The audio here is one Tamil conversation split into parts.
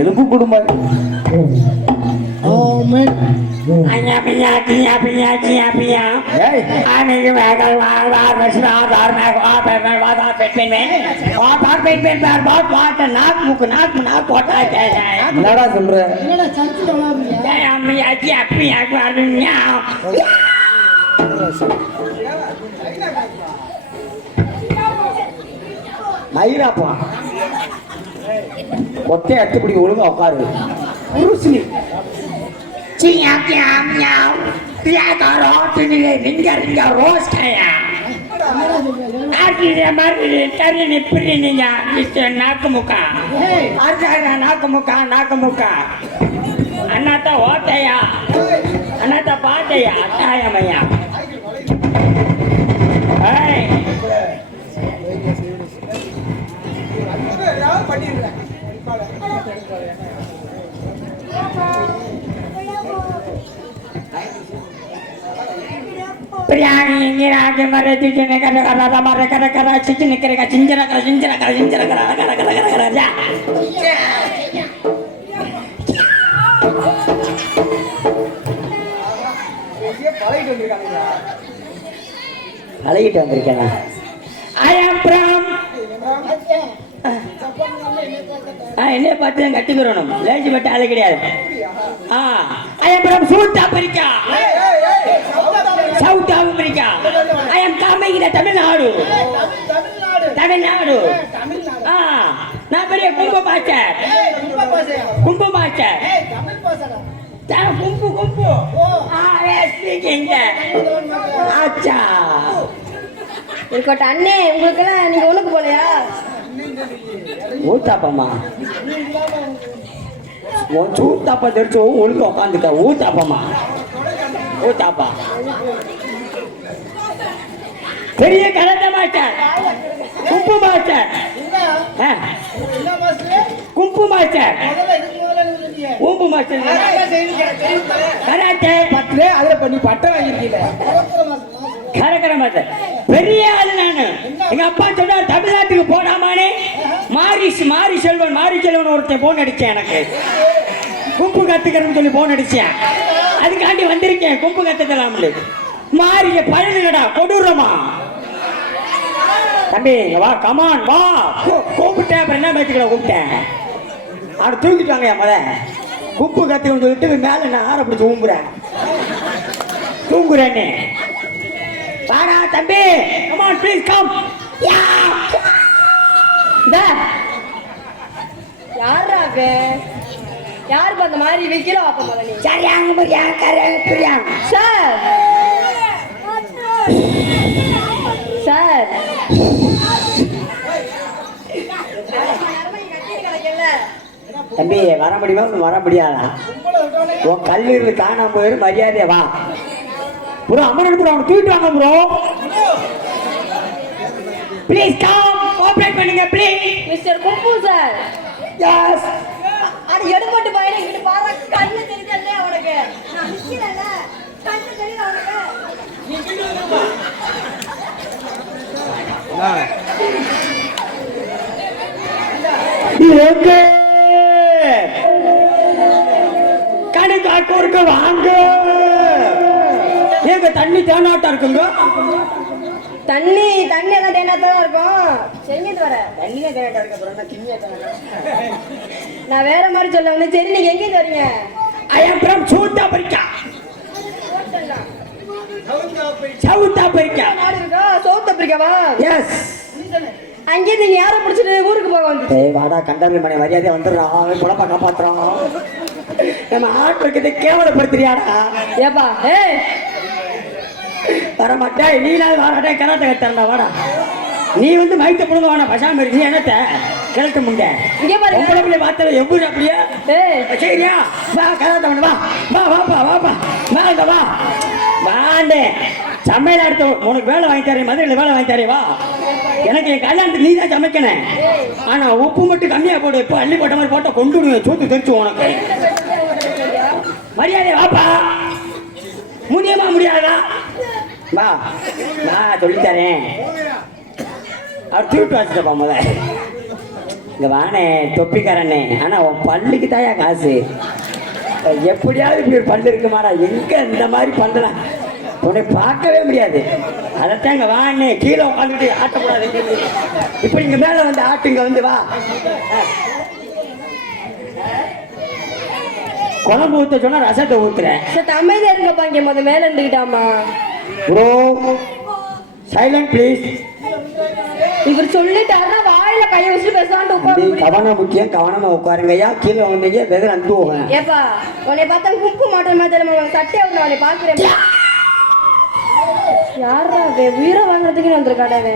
எலும்பு குடும்பம். Anya punya. Ane juga kalau war besar nak war pin. War pin buat nak buat aja. என்னடா சொல்ற? Saya punya keluarnya. மயிராப்பா ஒத்தை அட்டுப்படி ஒழுங்கா உட்காரு. புருஷனி Punya. Dia taruh sini ringga roast ya. Ada mari cari ni pirinya itu nak muka. Ada nak muka. Anak tahu apa ya? Anak tahu apa ya? Saya maya. Hey. Priyangi ini lagi mari di sini kara cincin kira cincin ya. அழகிட்டு வந்திருக்கேனா? I am from. என்ன பார்த்து கட்டிக்கிறோம் லேஜி பட்டு ஆளு கிடையாது. I am from South Africa. I am coming to Tamil Nadu. நான் பெரிய கும்பு பாச்சர். கும்பு. Speaking. அச்சா. இருக்கட்டும் அண்ணே, உங்களுக்கெல்லாம் நீங்க ஒண்ணுக்கு போலையா? ஊத்தாப்பம்மா உன் சூத்தாப்பா தெரிச்சு ஒழுங்கு உட்காந்துக்க. ஊத்தாப்பம்மா ஊத்தாப்பா பெரிய கலந்த master Kumbu master Kumbu master ஊம்பு மாஸ்டர் கராட்டே பட்டு அதுல பண்ணி பட்டை வாங்கிருக்கீங்க. கரகர மாஸ்டர் பெரிய ஆளு நானு. எங்க அப்பா சொன்னார் தமிழ்நாட்டுக்கு போடாமானே. மாரி செல்வன் ஒருத்தன் போன் அடிச்சேன். எனக்கு கும்பு கத்துக்கிறேன்னு சொல்லி போன் அடிச்சேன். அதுக்காண்டி வந்திருக்கேன் கும்பு கத்துக்கலாம்னு. மாறிய பழனுங்கடா கொடூரமா. தம்பி வா கமான் வா கூப்பிட்டேன். அப்புறம் என்ன பேச்சுக்கல கூப்பிட்டேன். அவனை தூக்கிட்டாங்க என் மத கும்பு கத்துக்கணும்னு சொல்லிட்டு மேல நான் ஆற பிடிச்சி தூங்குறேன்னு. வாடா தம்பி கமான் ப்ளீஸ் கம். யாராக யார் அந்த மாதிரி வைக்கல வாப்ப முதல்ல. சரியாங்க புரியா சார் சார் தம்பி வர முடியுமா வர முடியாதா? உன் கல்லூரியில் காணாம போயிரு. மரியாதையா வா ப்ரோ. அமரன் ப்ரோ அவனை தூக்கிட்டு வாங்க ப்ரோ. ப்ளீஸ் கம் கோஆபரேட் பண்ணுங்க please. Mister Kumbu sir. Yes. அட எடுபட்டு பையனே இங்க பாரு. கண்ணு தெரியுதல்ல அவனுக்கு. நான் நிக்கிறேன்ல. கண்ணு தெரியுது அவனுக்கு. நீ கிட்ட எங்க கணக்கா கொடுக்க வாங்க. ஏங்க தண்ணி தேனாட்டா இருக்குங்க. தண்ணி எல்லாம் தேனாத்தான் இருக்கும். செஞ்சிட்டு வர தண்ணியே தேனாட்டா இருக்க போறேன். கிண்ணியா நான் வேற மாதிரி சொல்ல வந்து. சரி நீங்க எங்க வரீங்க? I am from South Africa. South Africa. South ஆப்பிரிக்காவா? எஸ். அங்கே நீங்க யாரை பிடிச்சிட்டு ஊருக்கு போக வந்து? வாடா கண்டர்ல மணி மரியாதையா வந்துடுறான். அவன் குழப்ப காப்பாத்துறான். நம்ம ஆட்களுக்கு கேவலப்படுத்துறியாடா? ஏப்பா வரமாட்டா நீ வாடா கராட்டை கட்டா வாடா. நீ வந்து மைத்த பொழுது வாடா பசாம நீ என்னத்த கிழட்டு முண்டை இங்கே பாருங்க பார்த்தது எப்படி அப்படியா? சரியா வா கராட்டை பண்ணு. வாப்பா வாங்க வா வாண்டே. சமையல் அடுத்த உனக்கு வேலை வாங்கி தரேன். மதுரையில் வேலை வாங்கி தரேன் வா. எனக்கு என் கல்யாணத்துக்கு நீ தான் சமைக்கணும். ஆனா உப்பு மட்டும் கம்மியா போடு. இப்போ அள்ளி போட்ட மாதிரி போட்டா கொண்டு விடுவேன். சூத்து தெரிச்சு உனக்கு மரியாதை. வாப்பா முடியாதா? வா சொல்லித்தரேன். அவர் தூட்டு வச்சுட்டப்பா முத இங்க வானே தொப்பிக்காரனே, ஆனா உன் பல்லுக்கு தாயா காசு. எப்படியாவது இப்படி ஒரு பல்லு இருக்குமாடா? எங்க இந்த மாதிரி பல்லலாம் உன்னை பார்க்கவே முடியாது. அதைத்தான் இங்க வானே, கீழே உட்காந்துட்டு ஆட்டக்கூடாது. இப்ப இங்க மேல வந்து ஆட்டு, இங்க வந்து வா. குழம்பு ஊத்த சொன்னா ரசத்தை ஊத்துறேன். அமைதியா இருங்கப்பா, இங்க முத மேல இருந்துக்கிட்டாமா. Bro silent please. இவர் சொல்லிட்டாருன்னா வாயில கையை வச்சு பேசலான்ட்டு உட்காந்து. கவனம் முக்கியம், கவனமா உட்காருங்க. ஐயா கீழே வந்தீங்க வெதர் அந்து போவேன். ஏப்பா உன்னை பார்த்தா குப்பு மாட்டேன் மாதிரி சட்டையை விட்டு அவனை பாக்குறேன். யாரா உயிரை வாங்குறதுக்கு வந்திருக்காடவே.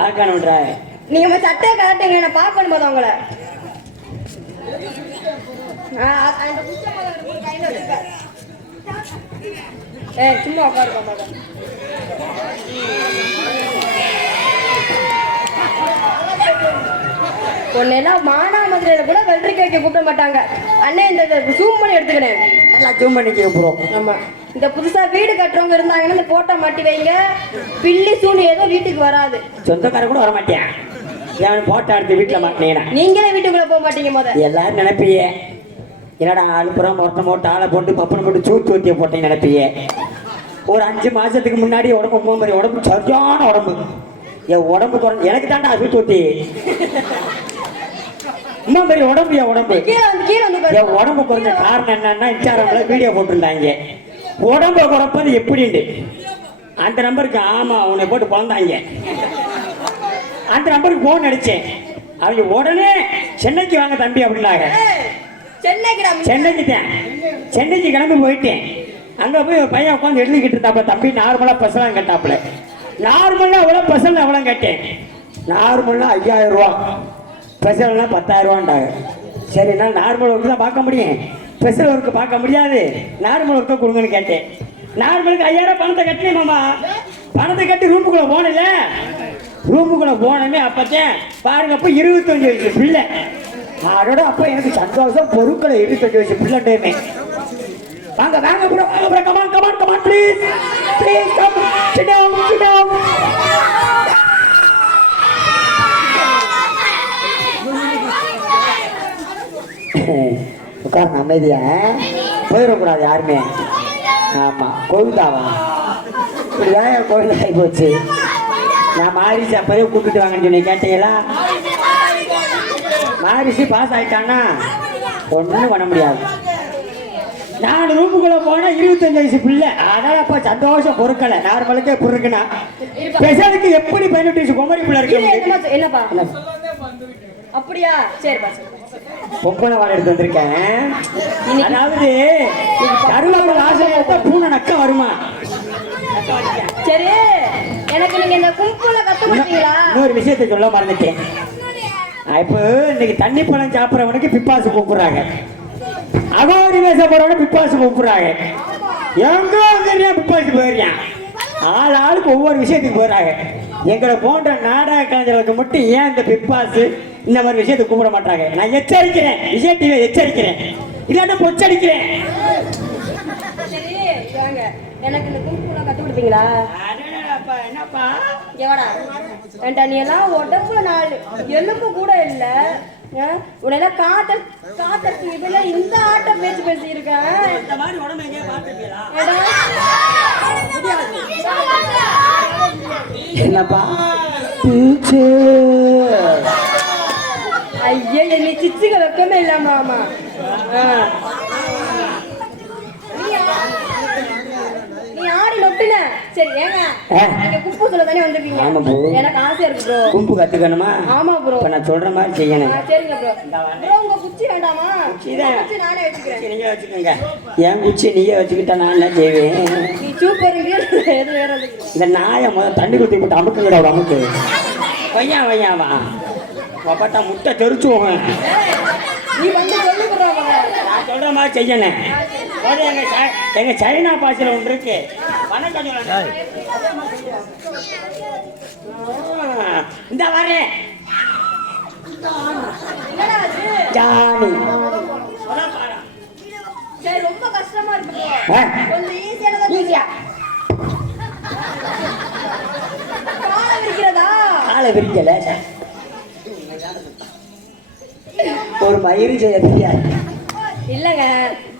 பார்க்கணும்ன்றா நீங்க சட்டையை காட்டுங்க, நான் பார்க்கணும் போது உங்களை. சும்மா உட்காருக்கா. ஒன்னெல்லாம் மானாமதுரையில கூட வெள்ளரிக்காய்க்கு கூப்பிட மாட்டாங்க. அண்ணே இந்த ஜூம் பண்ணி எடுத்துக்கிறேன். ஜூம் பண்ணி கேட்போம். ஆமா, இந்த புதுசா வீடு கட்டுறவங்க இருந்தாங்கன்னா இந்த போட்டோ மாட்டி வைங்க. பில்லி சூனி ஏதோ வீட்டுக்கு வராது. சொந்தக்கார கூட வர மாட்டேன். ஏன் போட்டோ எடுத்து வீட்டுல மாட்டீங்கன்னா நீங்களே வீட்டுக்குள்ள போக மாட்டீங்க. எல்லாரும் நினைப்பியே என்னடா அனுப்புறோம் மொத்தம் போட்டு ஆளை போட்டு பப்பனை போட்டு சூத்து ஊத்திய போட்டேன்னு நினைப்பியே. ஒரு 5 மாசத்துக்கு முன்னாடி உடம்பு மாதிரி உடம்பு சரியான உடம்பு. என் உடம்பு குறைஞ்சு எனக்கு தாண்டா சூத்து ஊத்தி அம்மா மாதிரி உடம்பு. என் உடம்பு என் உடம்பு குறைஞ்ச காரணம் என்னன்னா இன்ஸ்டாகிராம்ல வீடியோ போட்டிருந்தாங்க. உடம்பு குறைப்பது எப்படின்னு அந்த நம்பருக்கு. ஆமா உன்னை போட்டு பிறந்தாங்க. அந்த நம்பருக்கு போன் அடிச்சேன். அவங்க உடனே சென்னைக்கு வாங்க தம்பி அப்படின்னாங்க. சென்னைக்கு தான் சென்னைக்கு கிளம்பி போயிட்டேன். அங்க போய் ஒரு பையன் உட்காந்து எழுதிக்கிட்டு இருந்தாப்ப தம்பி நார்மலா பசலாம் கேட்டாப்புல. நார்மலா எவ்வளோ பசல் எவ்வளோ கேட்டேன். நார்மலா 5000 ரூபா, ஸ்பெஷல்னா 10,000 ரூபான்ட்டாங்க. சரிண்ணா நார்மல் ஒர்க்கு தான் பார்க்க முடியும், ஸ்பெஷல் ஒர்க்கு பார்க்க முடியாது, நார்மல் ஒர்க்கை கொடுங்கன்னு கேட்டேன். நார்மலுக்கு 5000 பணத்தை கட்டினேன் மாமா. பணத்தை கட்டி ரூமுக்குள்ள போனல. ரூமுக்குள்ள போனமே அப்பத்தேன் பாருங்க, அப்போ 25 வயசு பிள்ளை. அதோட அப்ப எனக்கு சந்தோஷம் பொருட்களை 25 வயசு பிள்ளை டைமே. வாங்க வாங்க ப்ரோ, வாங்க bro, come on come on come on please please come sit down sit down. உட்கார்ந்து அமைதியா போயிடக்கூடாது யாருமே. ஆமா கோவிந்தாவா ஏன் கோவில் ஆகி போச்சு. நான் மாரிசி அப்பவே கூப்பிட்டு வாங்கன்னு சொன்னேன், கேட்டீங்களா? மாரிசி பாஸ் ஆயிட்டான்னா ஒன்றும் பண்ண முடியாது. நான் ரூமுக்குள்ள போனா 25 வயசு பிள்ளை. அதனால அப்ப சந்தோஷம் பொறுக்கலை. நார்மலுக்கே பொறுக்குனா ஸ்பெஷலுக்கு எப்படி 18 வயசு பொம்மரி பிள்ளை இருக்கு. என்னப்பா அப்படியா? சரிப்பா பொம்பளை வாழை எடுத்து வந்திருக்கேன். அதாவது கருவாடு ஆசை பூனை நக்க வருமா? சரி, எனக்கு நீங்க இந்த கும்பல கத்து கொடுத்தீங்களா? இன்னொரு விஷயத்தை சொல்ல மறந்துட்டேன். இப்போ இன்னைக்கு தண்ணி பழம் சாப்பிட்றவனுக்கு பிப்பாசு கூப்பிடுறாங்க, அகோரி வேச போறவன பிப்பாசு கூப்பிடுறாங்க. எங்க பிப்பாசு போயிருக்கான். ஆள் ஆளுக்கு ஒவ்வொரு விஷயத்துக்கு போறாங்க. எங்களை போன்ற நாடக கலைஞர்களுக்கு மட்டும் ஏன் இந்த பிப்பாசு இந்த மாதிரி விஷயத்தை கூப்பிட மாட்டாங்க? நான் எச்சரிக்கிறேன், விஜய் டிவி எச்சரிக்கிறேன், இல்லாட்ட பொச்சடிக்கிறேன். எனக்கு இந்த கும்பல கத்து கொடுத்தீங்களா? என்னப்பா எவடா ஏண்டா நீ எல்லாம் உடம்புல 4 எலும்பு கூட இல்ல. உடனெல்லாம் காத்தற்கு இதுல இந்த ஆட்டம் பேசி இருக்கேன். இந்த மாதிரி உடம்பு எங்கேயே பார்த்துருக்கீங்களா? என்னப்பா ஐயா நீ சிச்சுக்க வெக்கமே இல்லாம. ஆமா நீ ஆடி நொட்டுன. சரி ஏங்க நீங்க குப்பு சொல்ல தானே வந்திருக்கீங்க. எனக்கு ஆசையா இருக்கு ப்ரோ. கும்பு கத்துக்கணுமா? ஆமா ப்ரோ. இப்ப நான் சொல்ற மாதிரி செய்யணும். சரிங்க ப்ரோ. ப்ரோ உங்க குச்சி வேண்டாமா? குச்சி நானே வச்சுக்கிறேன். நீங்க வச்சுக்கோங்க. என் குச்சி நீயே வச்சுக்கிட்டா நான் என்ன செய்வேன்? நீ சூப்பர் எது வேற இந்த நாயை முதல்ல தண்ணி குத்தி போட்டு அமுக்குங்கடா. அமுக்கு வையான் வையாவா பட்டா முட்டை தெரிச்சு போவேன். நீ வந்து சொல்லி கொடுறாங்க. நான் சொல்ற மாதிரி செய்யணும். எங்க சைனா பாஷையில ஒன்று இருக்கு. வணக்கம் இந்த வரேன் ஜானி. சரி ரொம்ப கஷ்டமா இருக்கு. கொஞ்சம் ஈஸியா காலை விரிக்கிறதா? காலை விரிக்கல, ஒரு மயிறு செய்ய தெரியாது. இல்லங்க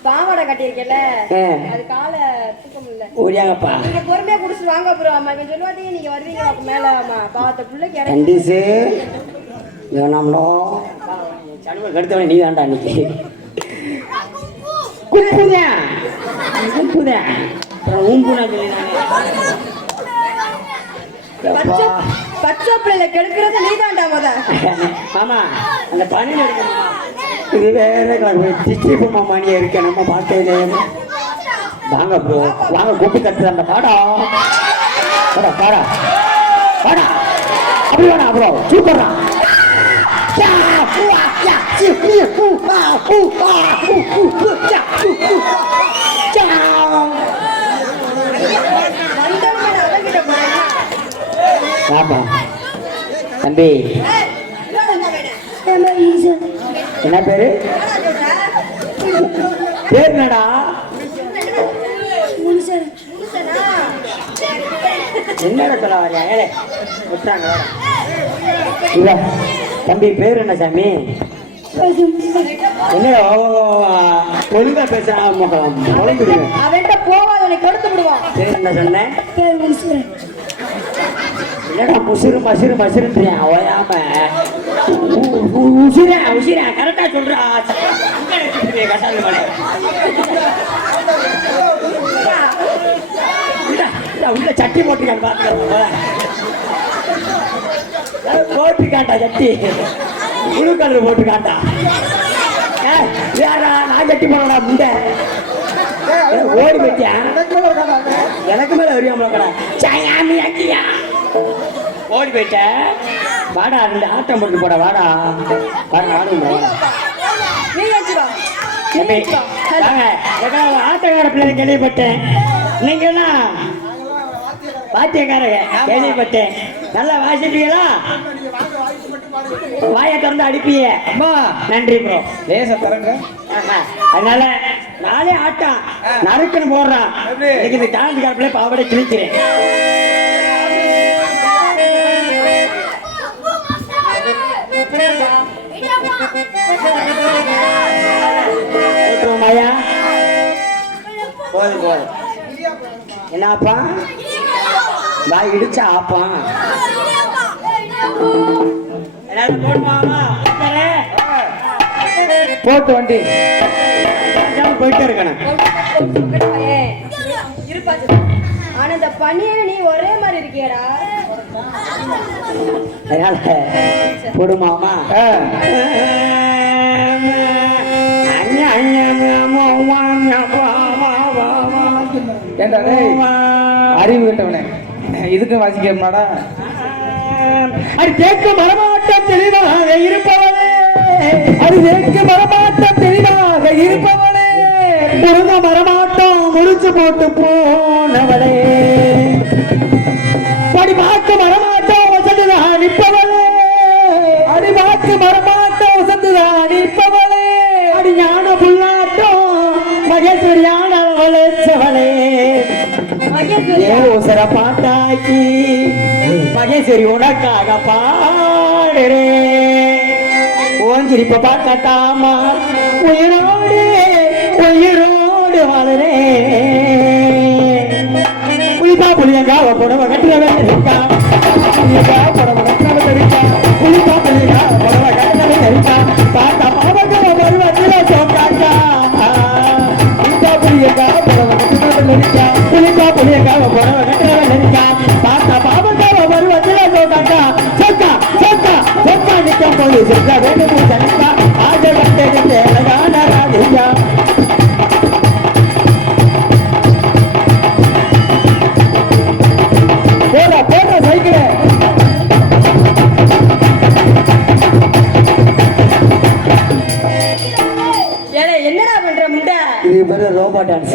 பாவாடை கட்டியிருக்கேன்ல ஆ. அது காலை தூக்க முடியல. ஓடியாங்கப்பா. நீங்க பொறுமையா குடிச்சிட்டு வாங்க அப்புறம் அம்மா இவன் சொல்லுவாதீங்க நீங்க வருவீங்க அப்ப மேல அம்மா பாவத்தை பிள்ளைக்கு இறங்கி கண்டிசு வேணாம்டோ. சனுவை கெடுத்தவனே நீ தான்டா இன்னைக்கு. குப்புதேன் குப்புதேன் அப்புறம் ஊம்புனா சொல்லி பச்சை பச்சை பிள்ளைல கெடுக்கிறது நீ தான்டா முத. ஆமா அந்த பணியில் எடுக்கணுமா இது வேற திச்சிப்புமா மணியா இருக்க நம்ம பார்க்கவே. வாங்க ப்ரோ வாங்க கூப்பி கட்டுற அந்த பாடா பாடா பாடா பாடா அப்படி வேணா ப்ரோ சூப்பர்றான். ஆமா தம்பி என்ன பேரு பேர் என்னடா? என்னடா சொல்ல வரியா? ஏழை விட்டுறாங்க. இல்ல தம்பி பேர் என்ன சாமி? என்ன ஒழுங்கா பேச குழம்புடுங்க. அவன்கிட்ட போவாத கொடுத்து விடுவான். பேர் என்ன சொன்னேன்? என்னடா முசுறு மசுறு மசுறுன்றியா ஓயாம உசிரா உசிரா கரெக்டா சொல்றா. கட்டாது மலை உள்ள சட்டி போட்டுருக்காங்க பாத்துக்க. போட்டுக்காண்டா சட்டி புழு கலர் போட்டுக்காண்டா. வேறா நான் சட்டி போனடா முண்டை ஓடி போயிட்டியா? எனக்கு மேல வரியாமல கடா சாயாமி அக்கியா ஓடி போயிட்ட. வாடா ரெண்டு ஆட்டம் போட்டு போட வாடா பாரு ஆடுங்க. ஆட்டக்கார பிள்ளைங்க கேள்விப்பட்டேன். நீங்கெல்லாம் வாத்தியக்காரங்க கேள்விப்பட்டேன். நல்லா வாசிப்பீங்களா? வாயை திறந்து அடிப்பீங்க. நன்றி ப்ரோ. லேச தரங்க. அதனால நாளே ஆட்டம் நறுக்குன்னு போடுறான். இன்னைக்கு இந்த டான்ஸ் காரப்பிள்ளை பாவடை கிழிக்கிறேன். மாயா போதும் போதும். என்னப்பா வாய் இடிச்சா ஆப்பா போட்டு வண்டி போயிட்டே இருக்கணும். ஆனா இந்த பனியன நீ ஒரே மாதிரி இருக்கியடா. அதனால போடுமாமா. ஏண்டா அறிவு கேட்டவனே இதுக்கு வாசிக்கமாடா. அது கேட்க மரமாட்டம் தெளிவாக இருப்பவனே. அது கேட்க மரமாட்டம் தெளிவாக இருப்பவனே. முருங்க மரமாட்டம் முடிச்சு போட்டு போனவளே. படிமாக்கு மரமாட்டம் வசந்துதான் நிற்பவளே. அடிமாக்கு மரமாட்டம் வசந்துதான் நிற்பவளே. அடி ஞான புல்லாட்டம் மகேஸ்வரியான வளர்ச்சவளே. ஏசர பாட்டாக்கி மகேஸ்வரி உனக்காக பாடுறே. ஓஞ்சிரிப்ப பார்க்கட்டாமா உயிரோடு உயிரோடு வாழறே. புளிப்பா புளியங்காவ புடவ கட்டுற இருக்கா. புளிப்பா புடவ கட்டுற இருக்கா. புளிப்பா புளியங்காவ புடவ கட்டுற இருக்கா. பார்த்தா பாவகவ பருவத்தில சோக்காக்கா. புளிப்பா புளியங்காவ புடவ கட்டுற இருக்கா. புளிப்பா புளியங்காவ புடவ கட்டுற இருக்கா. பார்த்தா பாவகவ பருவத்தில சோக்காக்கா. சொக்கா சொக்கா சொக்கா நிற்கும் போது சொக்க வேண்டும் சனிக்கா. ஆக வந்தெடுத்து அழகான ராதிகா. போடா போடா சைக்கிள். என்னடா பண்ற முண்டை? இது பேரு ரோபோ டான்ஸ்.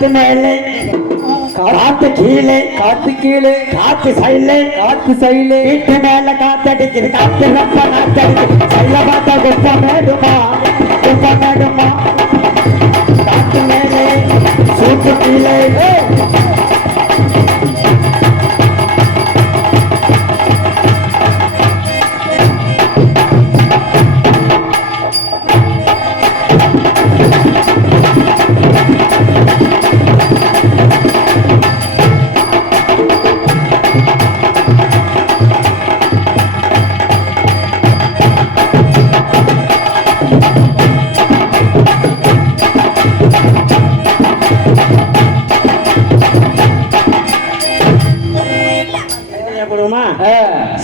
காத்து மேலே காத்து கீழே காத்து கீழே காத்து சைலே காத்து சைலே வீட்டு மேல காத்தடிக்குது காத்து ரொம்ப நாத்தடிக்குது சைல பார்த்தா குப்ப மேடுமா காத்து மேலே சூட்டு கீழே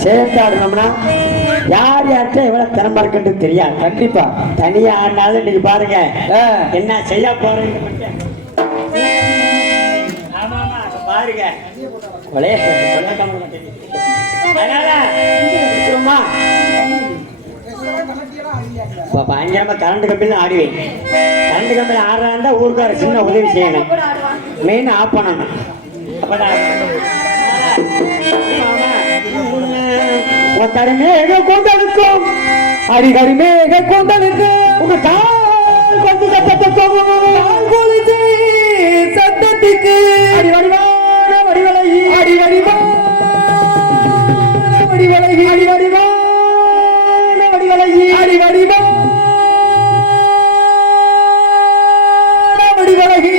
சேர்ந்து ஆடணும்னா யார் யார்கிட்ட எவ்வளவு திறமை இருக்குன்னு தெரியாது. கண்டிப்பா தனியா ஆடினாலும் இன்னைக்கு பாருங்க என்ன செய்ய போறீங்க பாருங்க. அதனால பயங்கரமா கரண்ட் கம்பியில் ஆடுவேன். கரண்ட் கம்பியில் ஆடுறாண்டா ஊருக்கார சின்ன உதவி செய்யணும், மெயின் ஆஃப் பண்ணணும். கருமேக கொந்தளிக்கும் அடிகருமேக கொந்தளிக்கும் உங்க கால் கொண்டு சத்தத்துக்கு அடி வடிவான வடிவழகி அடி வடிவான வடிவழகி அடி வடிவான வடிவழகி அடி வடிவான வடிவழகி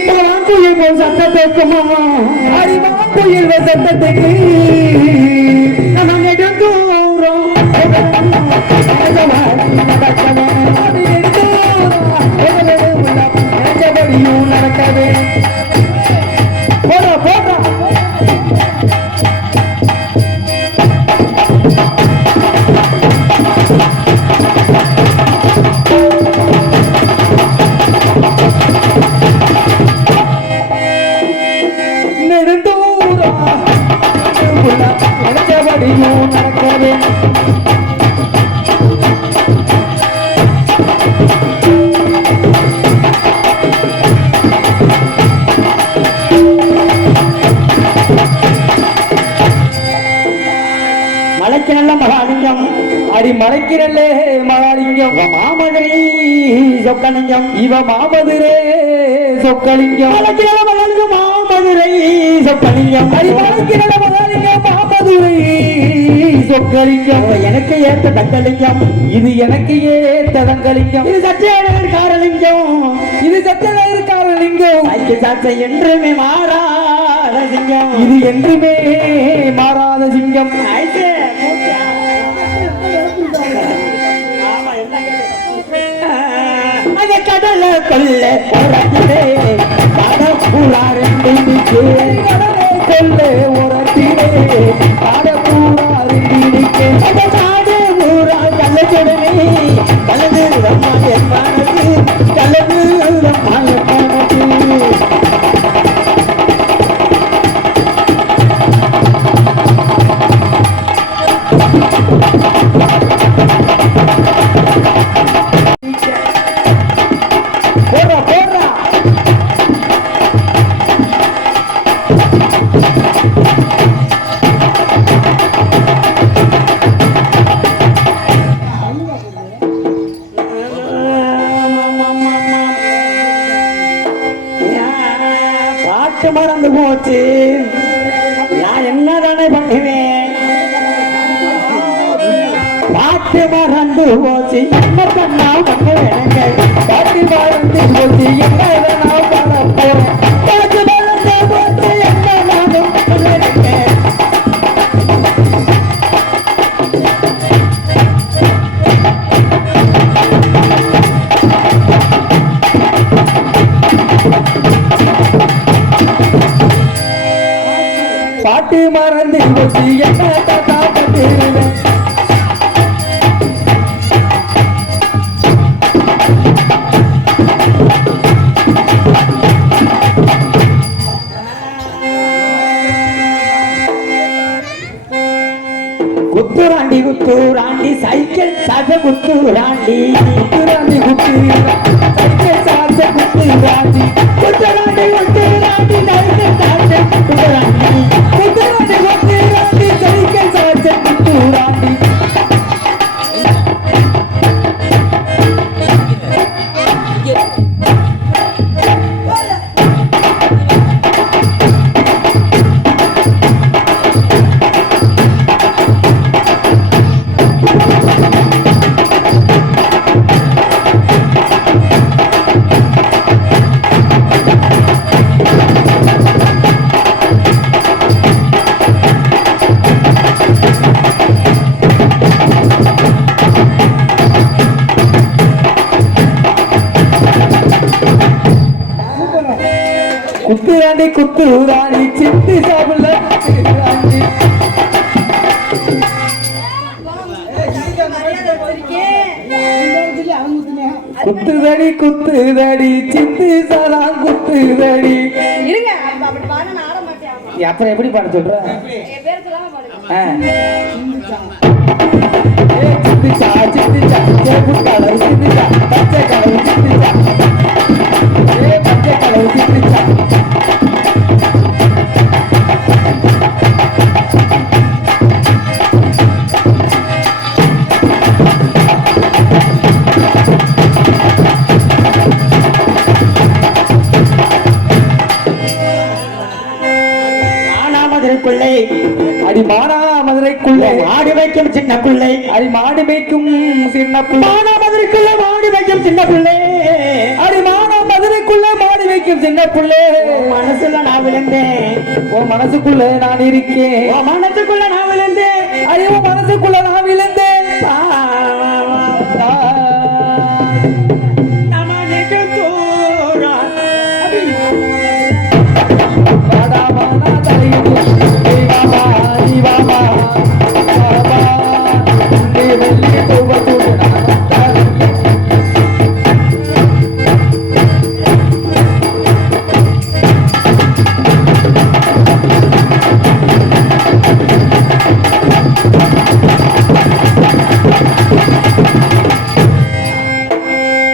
குயில் போல் சத்தத்துக்கும் அடிவாக்குயில் சத்தத்துக்கு நடக்கவே போடுறா போடுறா நெடுந்தூரா நினைச்சபடியும் நடக்கவே மலைக்கிரல்ல மகாலிங்கம் அடி மலைக்கிரல்லே மகாலிங்கம் மாமதுரை சொக்கலிங்கம் இவ மாமதுரே சொக்கலிங்கம் மலைக்கிரல்ல மகாலிங்கம் மாமதுரை சொக்கலிங்கம் அடி மலைக்கிரல்ல மகாலிங்கம் மாமதுரை சொக்கலிங்கம் எனக்கு ஏத்த தங்கலிங்கம் இது எனக்கு ஏத்த தங்கலிங்கம் இது சத்தியநகர் காரலிங்கம் இது சத்தியநகர் காரலிங்கம் ஐக்கிய சாட்சி என்றுமே மாறாத சிங்கம் இது என்றுமே மாறாத சிங்கம் கடல கொல்ல உரத்திலே கடப்பூரா ரெண்டினிக்கு கடலை கொல்ல உரத்திலே கடப்பூரா ரெண்டினிக்கு நாடு ஊரா கல்லச்சொடனே கலந்து ரம்மாயமானது கலந்து ரம்மாயமானது மறந்து போச்சு, நான் என்னதானே பண்ணுவேன்? பாட்டு மறந்து போச்சு, என்ன பண்ணா பண்ணுவேங்க? பாட்டு மறந்து போச்சு, என்ன நான் பண்ண போறேன்? பாட்டு மறந்து போச்சு, என்ன நானும் பண்ணுவேங்க? பாட்டு மறந்து போச்சு, என்ன தாத்தா பண்ணுவேன்? குத்துராண்டி குத்துராண்டி சைக்கிள் சாச்ச குத்துராண்டி குத்துராண்டி குத்து சைக்கிள் சாச்ச குத்துராண்டி குத்துராண்டி குத்துராண்டி குத்துராண்டி குத்துராணி சித்து சாப்பிடல குத்துதடி குத்துதடி சித்து சாலா குத்துதடி. இருங்க அப்படி பாட நான் ஆட மாட்டேன். அப்புறம் எப்படி பாட சொல்ற? என் பேர் சொல்லாம பாடுங்க. சித்திச்சா சித்திச்சா சேப்பு கலர் சித்திச்சா பச்சை கலர் சித்திச்சா பச்சை கலர் சித்திச்சா. பிள்ளை அடி மானா மதுரைக்குள்ளே மாடு வைக்கும் சின்ன பிள்ளை அடி மாடு வைக்கும் சின்ன பிள்ளை மானா மதுரைக்குள்ள மாடு வைக்கும் சின்ன பிள்ளை அடி மானா மதுரைக்குள்ளே மாடு வைக்கும் சின்ன பிள்ளை. மனசுல நான் விழுந்தேன் உன் மனசுக்குள்ள நான் இருக்கேன் மனசுக்குள்ள நான் விழுந்தேன் ஐயோ மனசுக்குள்ள நான் விழுந்தேன்.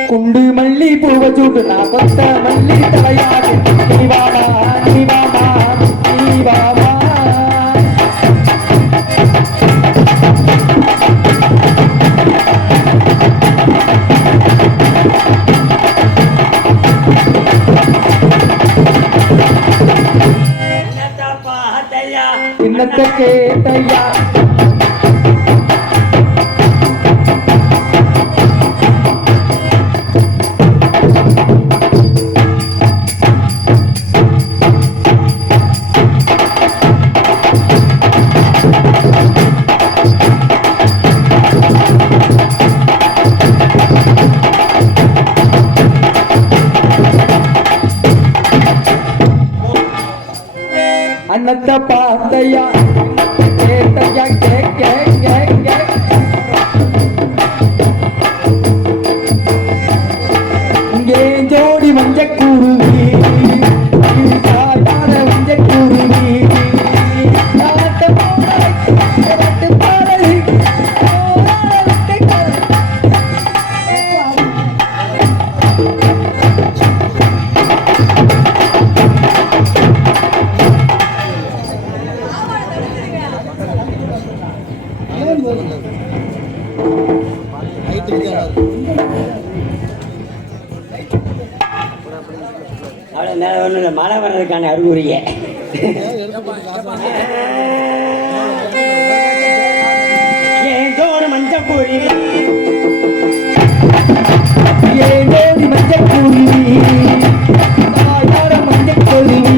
குண்டு மல்லி பூவ சூடு நான் கொத்த மல்லி தலையாடு நீ வாமா நீ வாமா நீ வாமா. இன்னத்த கேட்டையா அன்னத்தை பார்த்தையா கேட்டையா இங்கே ஜோடி மஞ்சக்குருவி சாதாரண மஞ்சக்குருவி மழை வர்றதுக்கான அறிகுறிய ஏதோடு மஞ்சக்குருவி ஏதோடி மஞ்சக்குருவி மஞ்சக்குருவி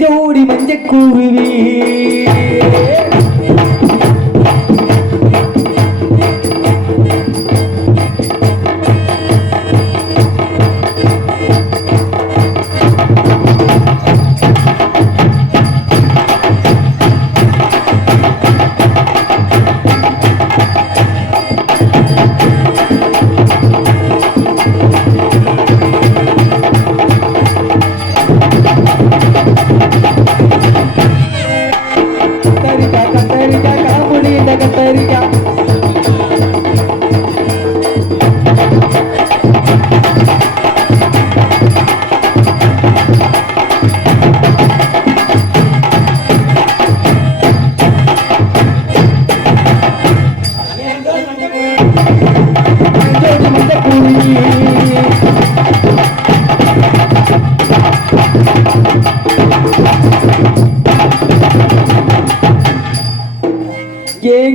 ஜோடி மஞ்சக்குருவி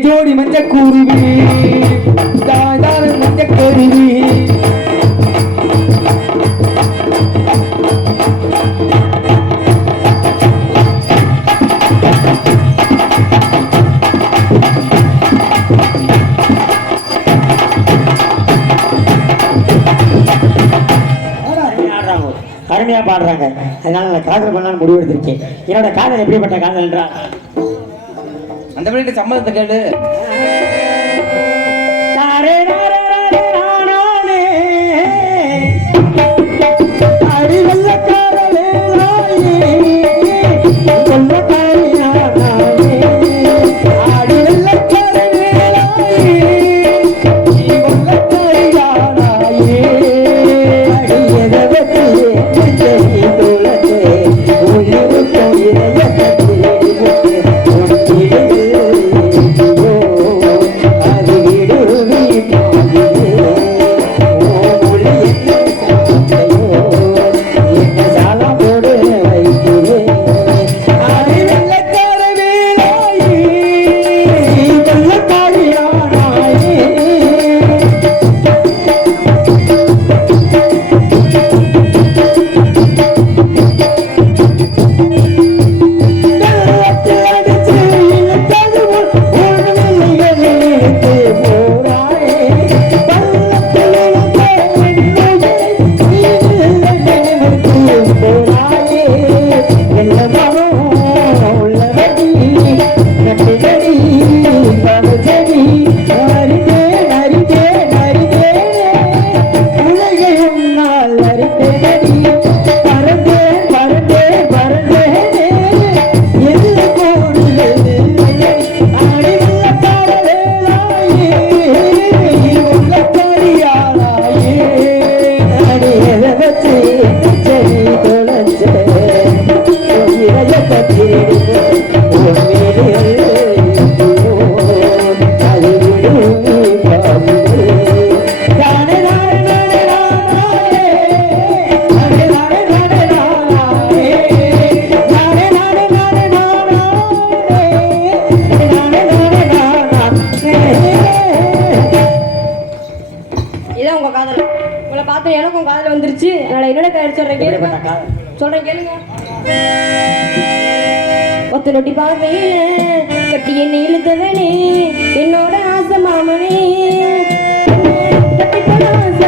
ஜோடி மஞ்ச குருவி தாய்தான மஞ்ச கருவி அருமையா பாடுறாங்க. அதனால நான் காதல் பண்ணலாம்னு முடிவு எடுத்திருக்கேன். என்னோட காதல் எப்படிப்பட்ட காதல் என்றால் அந்த பிள்ளைகிட்ட சம்மதத்தை கேளு. தாரே நாரே நாரே நானே அடி வெள்ளக்கார வேலாயே கொல்லக்காரியானே அடி வெள்ளக்கார வேலாயே நீ கொல்லக்காரியானே அடி எதவத்தே செஞ்சி தோளத்தே உயிருக்கு இதயத்தே இதான் உங்க காதல். உங்களை பார்த்து எனக்கும் காதல் வந்துருச்சு. அதனால என்னோட பேர் சொல்றேன் கேளுங்க. சொல்றேன் கேளுங்க. ஒத்த நொட்டி பார்வையில கட்டி என்னை இழுத்தவனே என்னோட ஆசை மாமனே கட்டி போன ஆசை